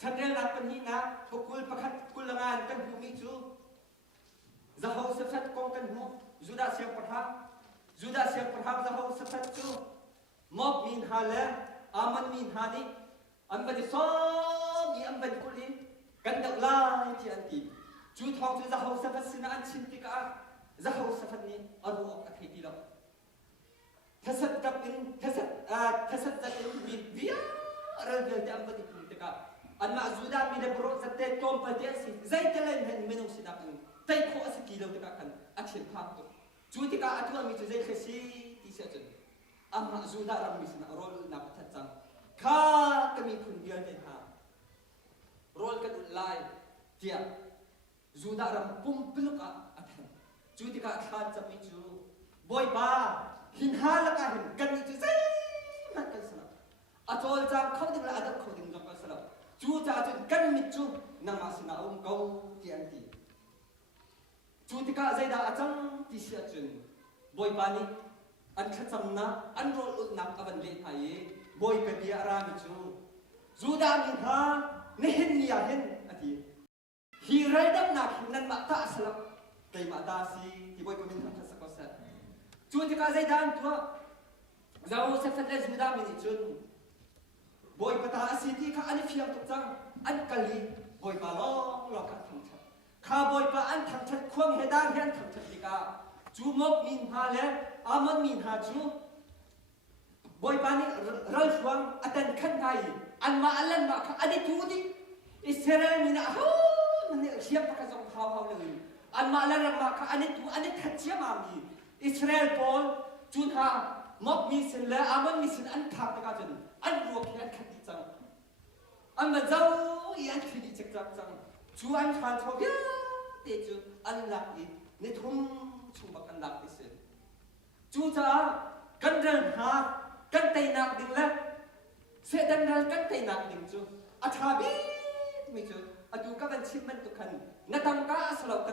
ฉันเรียนนักเป็นที่นักพวกกุลประคัดกุลงานกันผู้มีจูจะเอาสักกองกันหัวจุดาเสียงประทับจะเอาสักจูมอบมีนฮาเลอามันมีนฮานีอันบันที่สองมีอันบันกุลินกันดักลายที่อันตีจูทองจะเอาสักสินะอันชินติกาจะเอาสักนี้อารูออกที่ที่เราทัศน์กับอินทัศน์จะอินมีวิอาร์เรื่องที่อันบันที่คุยติกาอันมาจูดามีเดบโรสเตตอมปฏิเสธใจจะเล่นเห็นไม่ต้องสินักอินใจโคสกิโลติกากันอักเสบภาพตัวจูติกาอัตว่ามีจุดใจเคสีที่เสียจนอามาจูดารามิสนะโรลนับทัดจังข้าก็มีคนเดียวในหาโรลกันอุลไลเดียจูดารามปุ่มปลุกอัฐานจูติกาขาดจะมีจูบอยบ้าหินหาละกันกันนี่จูใจนักกันสลับอัจฉริยะเขาดึงละอัดเขาดึงจังกันสลับจูจ่าจูกันมิจูนั่งมาสินะเขาเตียนตีจูติกาใจด่าอาจังที่เสียจุนบอยบ้านี่อันขัดจำนะอันโรลนับอวันเลี้ยไทยบอยเป็นยารามิจูดามินฮาเนหินนี่ยาเห็นอดีฮีไรดับนักนั้นมาตาสลับ cái mà ta si thì bồi mình thằng thật sắc sắc chúa thì cả dây đan chúa giàu sẽ phát lên Juda mình chun bồi bắt ta si thì cả anh phiền tục rằng anh kali bồi bà lo cả thằng thật khá bồi bà anh thằng thật khuang hệ đang hiện thằng thật thì cả chú mốc min hà lẽ amon min hà chú bồi bà này rơi xuống anh khăn thay anh mà anh lên mà anh đi chú đi Israel mina mình siap pakai dòng hào lời anh mà lên mà anh đi thật chiếm ami Israel Paul chun ha mốc mi xin lẽ amon mi xin anh thạc cái chân anh ruột thì anh khát đi chăng anh mà giàu anh khi đi chắc chăng chú anh phản thọ kia để chú anh lạc đi nên thùng chung bạc anh lạc đi xem chú cha căn rừng ha căn tay nặng đừng lẽ sẽ đâm ra căn tay nặng đừng chú à thà biết mi chú à chú các bạn chim mình tụ khăn nát tăng cá sầu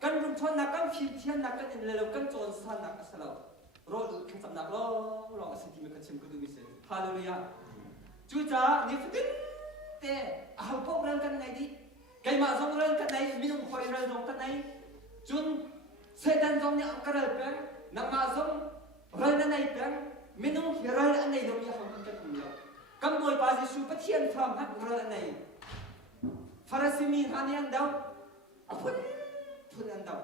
căn rung thon nát căn phim thiên nát căn lều căn tròn san nát sầu rồi khăn sắm nát lo xin thì mình cần chim cứดูmi xem Hallelujah chú cha nếu phải thế học phong răng căn này đi cái mà rong răng căn này mình không phải răng rong căn này chun sẽ đan rong nhà cái răng bèn nằm mà rong răng này bèn mình không hiểu răng anh này đâu nhà học căn cũng lâu cầm bồi bà Giêsu bắt thiên phạm hát răng này Pharisee hani anh đâu phun anh đâu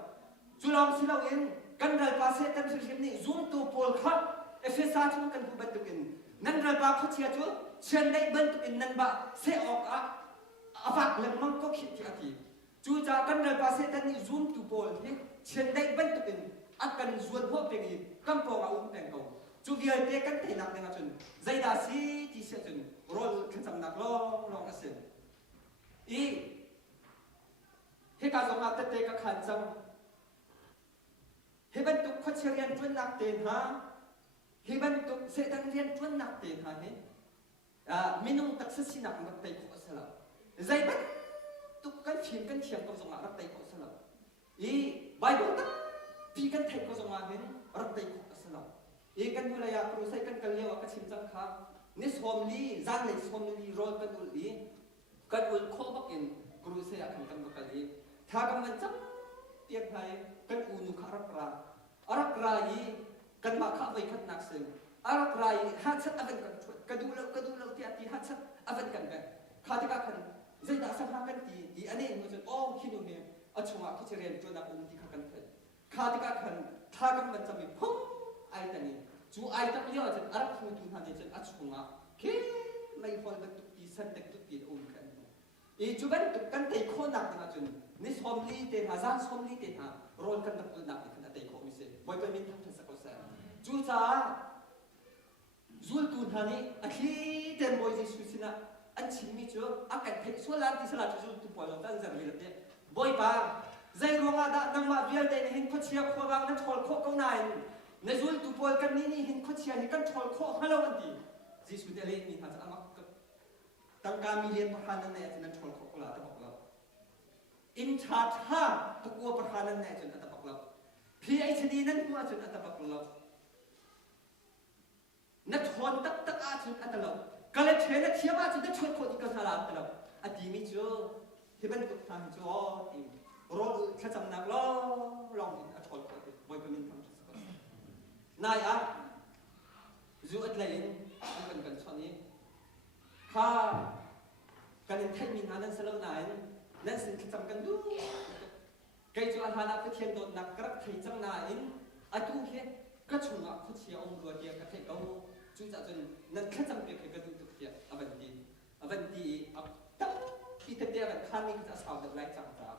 chú lòng xin lỗi in căn răng bà sẽ đan sự này zoom to Paul khác Ephesus chúng căn cũng bắt được in nan răng bà phát hiện chúเช่นได้เบิ้ลตุกินนันบะเสออกฝักเล่มมังก็คิดที่อาทิจูจ่ากันเดินภาษาตันนี่ซูมตูโปลนี่เช่นได้เบิ้ลตุกินอักกันส่วนพวกเป็นอีกำปองเอาแต่งเขาจูเวียเตกันเทนักเนี่ยจนใจดาสีที่เสียจนรอขึ้นสำนักลองอาเซียนอีให้การสมัครเตะกับขันจังให้บรรทุกข้อเชียนจนนักเตะฮะให้บรรทุกเสดังเรียนจนนักเตะฮะเนี่ยminung tak sesinak rak tay ko sala zai ban tuk kan phim kan thiam ko zonga rak tay ko sala I bible tak pi kan thai ko zonga hen rak tay ko sala e kan hula ya pro sai kan kalya ka chim chang kha ni somli zan le somli rol kan ul li kan ul kho bak in kru se ya kan kan bakali tha kam man cham tiak thai kan unu kharak ra I kan ma kha vai khat nak sing arak rai hat sat avan kan kadulau ti ati hat sat avan kan kan khatika kan zai da sa kan ti ane mo jon oh hinu he achunga khicheren to na ti kha kan khatika kan tha kam man chami phom ai tani chu ai tak leo jon arak thu tu ha ne jon achunga ke mai hol ba tu ti san tek tu ti kan e chu ban tu kan te kho nak na jon ni somli te hazan somli te ha rol kan na pul nak kan te kho mi se boy pa min tham sa ko sa chu cha Zul tu thani athi ten boy Jesu sina an chimmi chu akan thek so lan ti sala chu tu polo tan zar mi le boy pa zai ronga da nang ma vial de hin kho chia kho wang na thol kho ko nai ne zul tu pol kan ni hin kho chia ni kan thol kho halo an ti Jesu de le ni ha cha amak tang ka million pahanan ne tin thol kho ko la ta bakla in cha tha tu ko pahanan ne chun ta bakla PhD nan ku chun ta baklaนัดทอนตักอาชุดอัตลกกาเลเชนัดเชียบอาชุดนัดชวนคนอีกก็สลาอัตลกอดีมิจูที่เป็นตุกทางจูทีรอข้าจำนักลองอัตลกบอยเป็นมินทำทุกสิ่งนายอ่ะจูอัตเลยอันกันชนี้ข้าการเล่นเทคนิคนั้นสลับนายนั่นสิ่งที่จำกันดูไกจูอันหานักเทียนโดนนักกระถิ่นจังนายอัตุเฮก็ชงอ่ะเขาเชียร์องค์รัวเดียกับเทเขาจูจ่าจนนั่นแค่จำเป็นแค่กระดูกตุกเดียอวันดีตั้งที่เดียกันข้ามีก็จะสาวเด็กไร้จังจ้า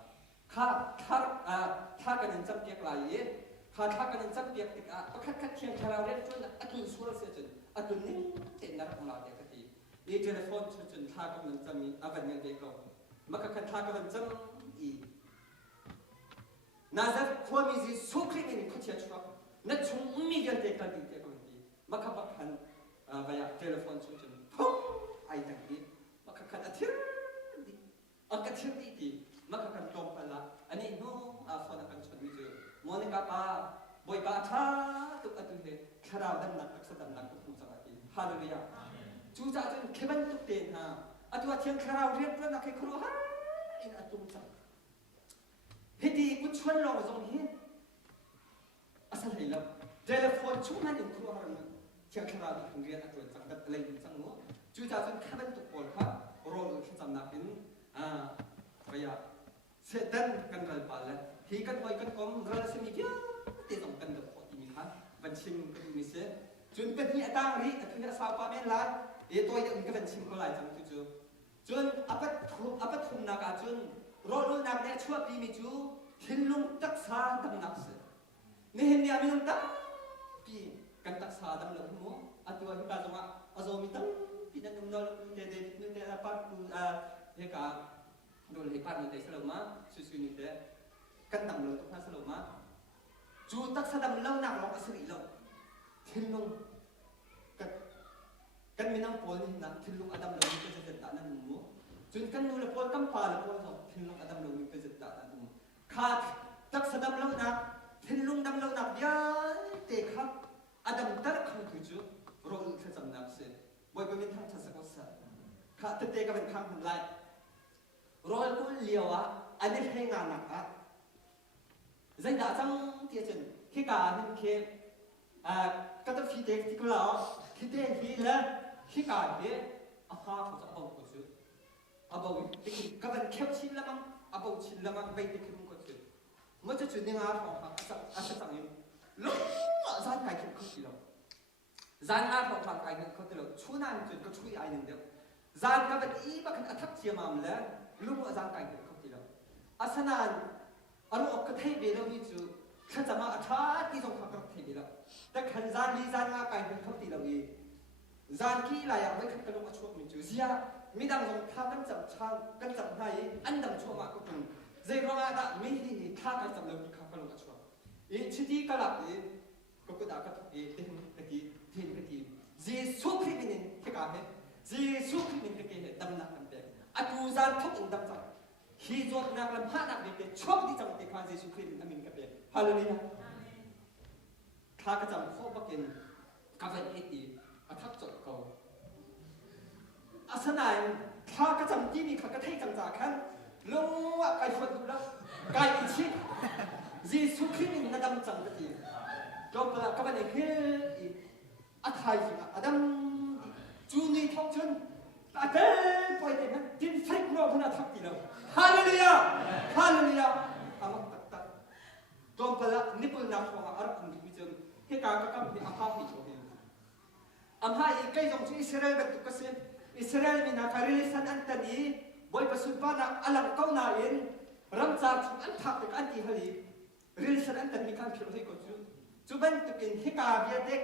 ข้ากันนั่นจำเป็นอะไรข้ากันนั่นจำเป็นติดประคัดเทียนคาราเรนจนอัตุสวรเสียจนอัตุนิ่งเต็มนักของเราเดียกันทีนี่เทเลโฟนจนข้ากันนั่นจำมีอวันยังเด็กก็มาคันข้ากันนั่นจำอีน่าจะควรมีสิ่งสุขที่มีเขาเชียร์ชัวนัดชงมีเดียนเด็กกันดีเด็กกันดีมาขับขันไปอะเทเลโฟนชงจนปุ๊บไอ้ตั้งดีมาขันอาทิตย์ดีอาทิตย์ดีมาขันตรงไปละอันนี้โน้โฟนกันชนวิจูมอนิกาป้าบอยป้าท่าตุกอัตุเฮคาราวดันนักสักดันนักทุกคนสักทีฮาเลลูยาจูจ่าจนเคบันตุกเตนฮะอัตัวเทียนคาราวเรียนเพื่อนนักให้ครูฮะอินอัตุจังเฮ ดีกุชวนลงตรงนี้อาศัยแล้วเทเลโฟนช่วงนั้นอยู่ครัวเราเชื่อคราดีของเรียนตัวจังกัดอะไรจังหัวจู่ๆจนข้าเป็นตุกคนครับโรลที่จำนักเป็นพยาเสด็จกันกันไปแล้วที่กันไว้กันกลมเราจะมีเยอะที่ต้องกันกับคนที่มีครับบัญชีมันมีเสียจนเป็นที่ตั้งรีแต่ที่สาวป้าแม่ละตัวยังก็เป็นชิมก็หลายจังจู่จนอัปทุมนักจนโรลนักเนี่ยชั่วปีมีจู่ทิ้งลงตักษาดำนักเสียนี่เห็นเนี่ยมีลงตักปีกันตักษาดำลงหัวอัตัวที่เราจะมาอาโซมิตังปีนั้นนุ่มนวลนุ่มเด็ดนุ่มเด็ดอะไรกูเฮกาโดนเฮกาโดนเด็ดสลบมาสุนิเดกันดำลงทุกท่านสลบมาจู่ตักษาดำลงนักลงอสริลงทิ้งลงกันมีน้ำปนนั่นทิ้งลงอดัมลงมีเป็นเศษตานั่นหมูจนกันนู่นละปนกำปาละปนสองทิ้งลงอดัมลงมีเป็นเศษตานั่นหมูขาดตักษาดำลงนักทิ้งลงดำลงนักยันเตะครับอดัมตัดข้างคือจู่โรลที่จำนักเสียบ่อยเป็นทางชัดสักวันขาดเตะก็เป็นข้างหุ่นไล่โรลกุเลียวอ่ะอันนี้ให้งานหนักอ่ะใจด่าจังเทียจนที่การเห็นเคก็ต้องฟีเด็กที่กูเล่าที่เด็กที่แล้วที่การเนี่ยอาหารเขาจะเอาไปซื้อเอาไปที่ก็เป็นแค่ชิ้นละมั้งเอาไปชิ้นละมั้งไปที่คุณก็ซื้อเมื่อจะจุดนี้งานของเขาอาจจะสั่งอยู่ล้มจานไก่เข็มเขาตีเราจานอาของทางไก่เขาตีเราช่วยนั่นจุดก็ช่วยไอ้หนึ่งเดียวจานก็เป็นอีบ้ากันอัฐเชียมาแล้วลุงจานไก่เข็มเขาตีเราอาสนานอารมณ์อกเทเบลวิจูขันจะมาอัฐที่ทรงขับเทเบลแต่ขันจานลีจานมาไก่เข็มเขาตีเราอีจานกี้ลายเอาไว้ขันกระโดดช่วงมิจูเสียมีดังทรงท่ากันจับช่างกันจับให้อันดับช่วงมาก็เป็นเจ้าว่าได้ไม่ที่ท่ากันจับเราขับกระโดดช่วงชิดที่กระลับก็กระดาษก็เต็มตะกี้เต็มตะกี้เจสุคริมินินที่กาเหเจสุคริมินตะกี้ดำนักกันเด็กอัตุจานทุกอินดำจังฮีจดนักลำพันักเด็กชอบที่จังติดความเจสุคริมินอามินกันเด็กฮาเลลูยาข้ากระจำข้อบักเกนกาเฟนเอตีอาทักจดเก่าอาสนายข้ากระจำที่มีข้ากระเทยจังจากขันรู้ว่าไก่ฝนดูแล้วไก่ชิเจสุคริมินดำจังกะทีจบแล้วก็เป็นเฮ้ยอาไทยสิอาดัมจูนี่ท้องชนตาเต้ปล่อยเด็กนั้นดินไฟกลัวขนาดทักทีแล้วฮาเลลูยาฮาเลลูยาอามักตัดจบแล้วนิพนธ์นักของอารักมิจมที่การกระทำที่อาภาพที่โชว์อาภาพอีกใกล้ตรงที่อิสราเอลเป็นตุกเสนอิสราเอลมีนักการเรียนสันอันตันนี้บ่อยประสุนบ้านอัลลังเก้านาอินรำจากทุกอันทักเป็นอันที่ฮาลีเรียนสันอันตันมีการเขียนให้ก่อนจูบันตุกินที่กาเบียเด็ก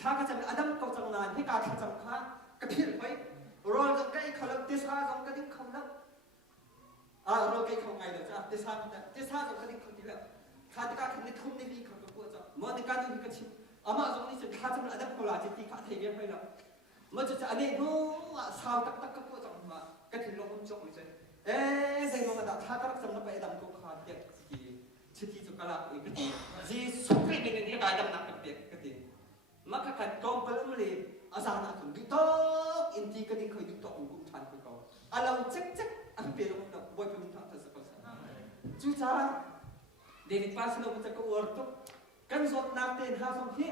ข้าก็จะอดัมเก่าจังนานที่กาข้าจังข้ากระพิลไปรอจังใกล้ขลังเตซ่าจังกระดิ่งคำนับรอใกล้เขาไงเดี๋ยวจ้ะเตซ่าจังกระดิ่งคำที่แล้วข้าที่กาขันในทุ่มในปีข้าก็กลัวจังมันในการที่กระชิบอามาจังนี่จะข้าจะอดัมเขาลาจิตที่ข้าเทียบไปแล้วมันจะอันนี้นู้สาวตักก็กลัวจังมากระถิ่นลงมันจบไม่ใช่ใจมันมาด่าข้าก็รักสำนักไปอดัมก็ข้าเด็กชิดที่จุกลาอีกทีจีสุกรีเป็นนี่กายดำนักเด็กกติมักขัดกองเปลือกเลยอาสาหนักถึงดุตอกอินทีก็ดิ้งเคยดุตอกอุ้มทันไปก่อนอาเราเจ๊กอันเปลี่ยนมันบ่อยเป็นทางทัศน์ภาษาจู่จ้าเดวิดปาสโนมันจะก็วอร์ตุกันสดนักเต้นหาสมที่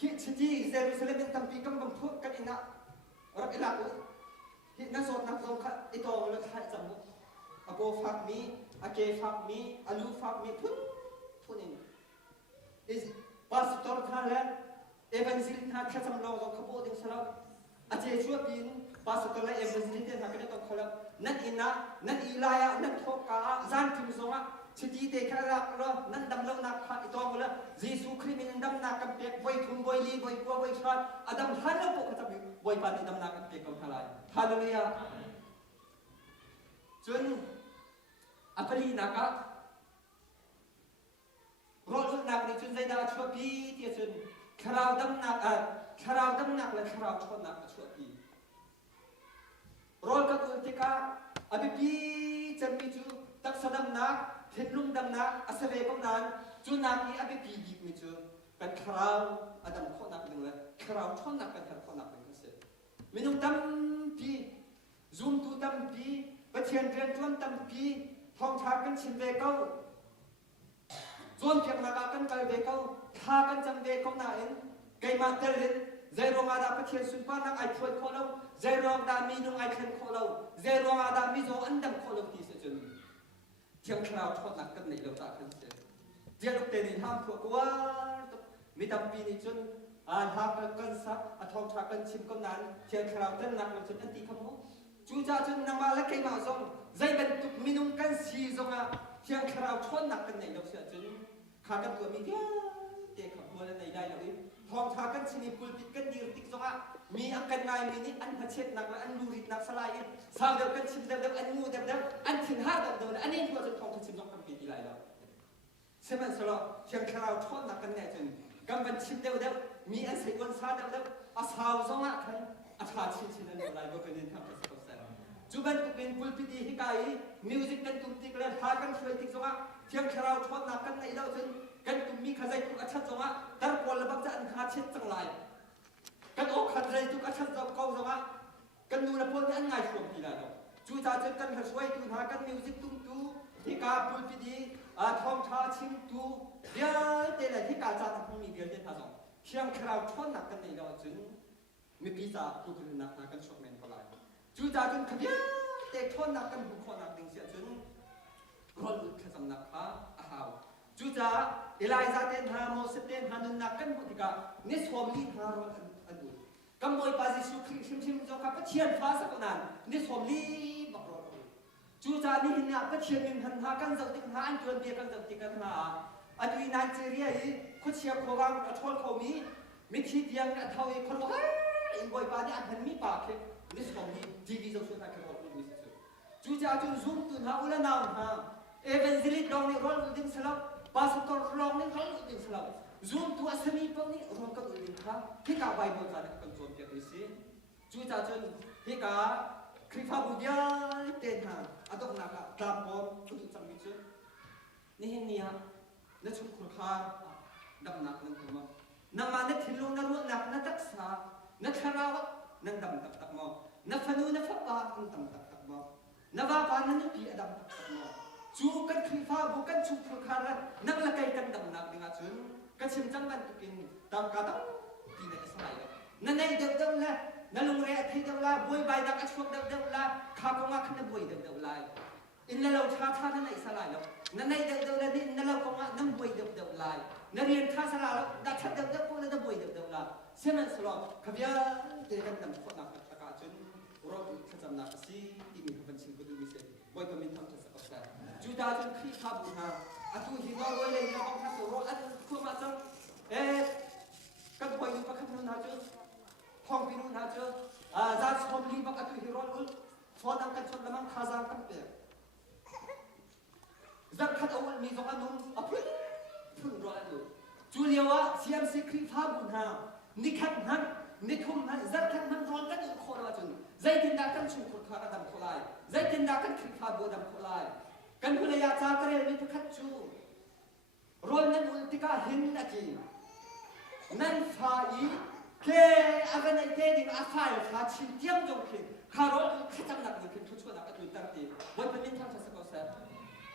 ชิดที่เซรูซาเล็มเป็นตั้งปีกำบังทุกกันอินะรักอิลักที่นั่งสดนักสงฆ์ไอตัวมันถ่ายจมูกอาโบฟักมีอาเกฟักมีอาลูฟักมีทุนนี่พาสตอร์ท่านแล้วเอเวนซิลิท่านแค่จำลองเราขบวนเดินสลับอาเจชัวปีนพาสตอร์และเอเวนซิลิท่านก็ได้ต้องขลับนั่นอินะนั่นอีลายนั่นทอกาจานทิมสงะชิดที่เด็กแค่ละเรานั่นดำลงนักขัดตัวมันละเยซูคริสต์มันดำนักกันเปียกไว้ทุนไว้ลีไว้กลัวไว้ชาดอดัมฮันแล้วพวกเขาจะไว้ปานดำนักกันเปียกกันทลายฮาเลลูยาจนอัปลีนักรถนักนี่จนใจดาชั่วปีที่จนคราวดำนักและคราวชนนักชั่วปีรถก็ตัวที่กาอภิปีจนมีจูตักสดำนักเห็นลุงดำนักอาศัยกำนันจูนักนี้อภิปีบีมีจูเป็นคราวอดัมข้อนักหนึ่งเลยคราวชนนักเป็นข้อนักเป็นก็เสร็จมีนุ่งดำปีซูมตูดำปีประเทียนเดือนจวนดำปีทองชากันชินเวก้า zon piang naga kan kal be kau tha kan cham be kau na in kai ma tel rin zai ro nga da pathian sun pa nak ai thoi kho lo zai ro da mi nung ai khan kho lo zai ro nga da mi zo an dam kho lo ti se chun thiang khlau thot nak kan nei lo ta kan se dia lok te ni ham kho kwa mi tam pi ni chun ha kan sa a thong tha kan chim kon nan thiang khlau tan nak lo chun an ti kham mo chu cha chun na ma la kai ma zong zai ban tuk mi nung kan si zong a thiang khlau thot nak kan nei lo se chun kha kan tu mi dia te kham mo la nei dai lo i thong tha kan chini pul pit kan dir tik zong a mi ang kan ngai mi ni an hachet nak an lurit nak salai sa de kan chim de an mu de an thin ha de an in ko chun thong chim zong kan pi di lai lo se man solo thiang khlau thot nak kan nei chun gam ban chim de mi an sei kon sa de a sao zong a kan a tha chin chin an lai bo kan in tham ta sa chu ban tu bin pul pit hi kai music kan tum tik la tha kan throi tik zong a thiang khlau thot nak kan nei lo chun kan tum mi khazai tu achat zong a dar pol bak cha an kha chet chang lai kan ok khazai tu achat zong ko zong a kan nu la pol ni an ngai khom ti la do chu cha chen kan ha swai tu ha kan music tum tu hi ka pul pit di a thong tha chim tu dia te la hi ka cha ta hong mi dia te tha zong thiang khlau thot nak kan nei lo chun mi pi sa tu kan nak na kan shok men ko lai chu cha chen khabya te thot nak kan bu kho nak ding sia chun rol ut khazam nak ha a haw chu cha Elijah ten ha Moses ten ha nun nak kan bu tika ni som li ha ro an du kam moi pa Jesu Christ sim zo ka pathian pha sa konan ni som li bak ro chu cha ni hin na pathian min han ha kan zau tik ha an tuan be kan zau tik kan ha adui Nigeria hi khu chia khowang a thol kho mi thi tiang a thau i khol ha in boi pa ni an han mi pa ke ni som li TV zo su na ke ro ni se chu cha chu zoom tu ha ula naw ha evangelist dong ni rol ding salap pastor long ni rol ding salap zoom tu asami pa ni rol ka ding ha ki ka bible ka na kan zon ke ni si chu cha chun ki ka krifa bu dia ten ha adok na ka ta pom chu chang mi chu ni hin nia na chu khur kha dam nak nan kuma na ma na thilung na ru nak na tak sa na tharawa nan dam tak tak mo na fanu na fa pa ang dam tak tak mo na ba pa na ni pi adam tak tak mo chu kan krifa bu kan chu khur kha na nang la kai kan dam nak dinga chun ka chim chang ban tukin dam ka dam ti na sa ya na nei de de la na lung re thai de la boi bai da ka chok de la kha ko ma khna boi de la in la lo tha tha na nei sa lai lo na nei de la ni na lo ko ma nam boi de la na rian tha sa la da tha de ko na boi de la se man slo ka bia de kan dam ko na ka ka chun ro ka cham na si ti mi ban sin ko du mi se boi ko min tham ta sa ka chu da chun khi kha bu ha a tu hi no roi le na bang ha so ro an ko ma chang kan boi ni pa khan na chu phong pi nu na chu za som li ba ka tu hi ro ul phon ang kan chon lamang khazang kan pe zak khat awul mi zong anum apun phun ro anu Julia CMC kri pha bun ha ni khat han ni thum han zak khat han ron kan kho ra chun zai tin da kan chu khur kha adam kholai zai tin da kan kri pha bu adam kholai kan phula ya cha kare mi khat chu rol nan ultika hin na ki nan fa i ke agan ai te ding a fa fa chin tiang jong ki kharol khatam nak ni thu chu na ka tu tar ti boy panin tham sa ko sa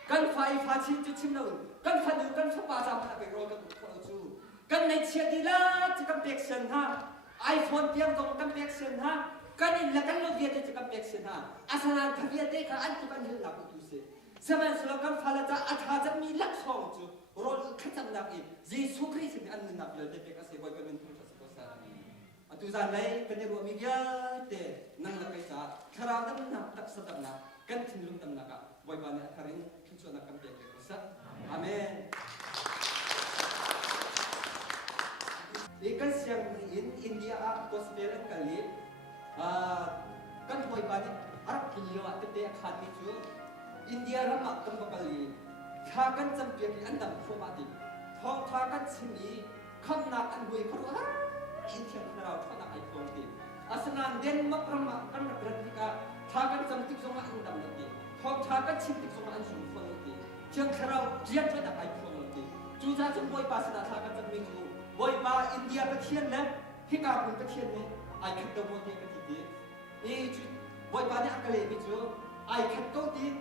kan fa i fa chin chu chim no kan fa du kan fa pa sa na pe ro kan ko chu kan nei chia di la chi kan pek sen ha iPhone tiang jong kan pek sen ha kan in la kan lo vie te chi kan pek sen ha asana thavia te ka an tu kan hil na ku tu se seman slo kan fa la ta atha jam mi lak song chu rol khatam nak i Jesu Christ ni an na le te pe ka se boy panin tham sa ko sa tu zan lai kan ni ro mi bia te nang la kai sa khara dam na tak sa dam na kan thin lum dam na ka boy ba na tharin thu chu na kan pe ko sa amen ikan siang in India a gospel an kali kan boy ba ni ar kiyo at te khat ni chu India ram ak tam kali kha kan cham pe ki an dam kho ma ti thong tha kan chimi kham na an bui kho ha in thiam rao thona ai phong ti asanan den mak ram kan na pratika tha kan cham tik song an dam ti thong tha kan chim tik song an sum phong ti thiam kharao jian thona ai phong ti chu cha chum boy pa sa tha kan cham mi nu boy pa India pa thian na hi ka kun pa thian ne ai khat do mo ti ka ti ti e chu boy pa ne akale mi chu ai khat ko ti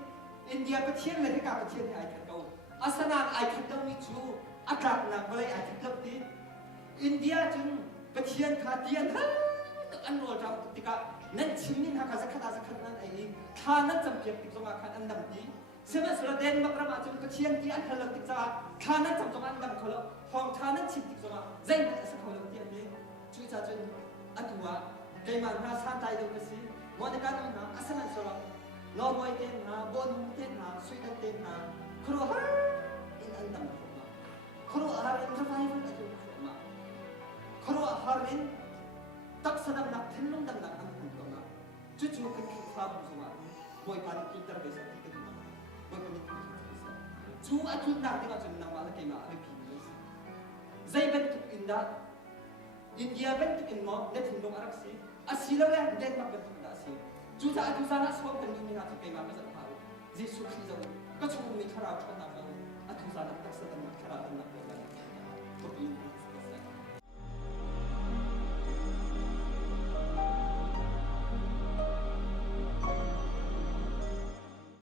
India pa thian le hi ka pa thian ai khat ko อาสนาไอคัดต้องมีชูอากาศหนักอะไรไอคัดต้องดีอินเดียจึงกระเทียนขาเทียนอันโรจามติกะนั่นชิมนี่ฮักสักขนาดนั้นไอ้ข้านั่นจำเพียงติดสมาขันอันดับดีเสมาสุรเดนมักระมาจนกระเทียนที่อันทะเลติดจ้าข้านั่นจำสมาอันดับเขาละห้องข้านั่นชิมติดสมาใจมันสักเขาละเทียนนี้ช่วยจ้าจนอันตัวไกมันน่าสานใจดูสิวันนี้การนั้นอาสนะสุรนอร์เวย์เต็นนะบอนเต็นนะสวีเดนเต็นนะครัวฮาอินอันดับเขามาครัวฮารินจะไปมันอันดับเขามาครัวฮารินตักสนามนักเทนลงดังนักอันดับเขามาจู่ๆกันคิดฟ้าบุษมาบอยปานิกินตระเบสที่กันมาบอยปานิกินตระเบสจู่อาจุดนักที่มาจนนำมาแล้วกี่มาอะไรพิมพ์เลยใจเป็นทุกอินดาอินเดียเป็นทุกอินมอเด็ดถึงลงอารักษีอาศิลป์เลยเด็ดมาเป็นทุกอาศิลป์จู่ๆอาจุดนั้นสวมเป็นมินิฮาที่กี่มาเป็นสัตว์หาวจิสุขีจังก็ช่วงมีขราบชนนักอาจุดนั้นตักสนามนักขราบนักเป็นอะไรก็เป็น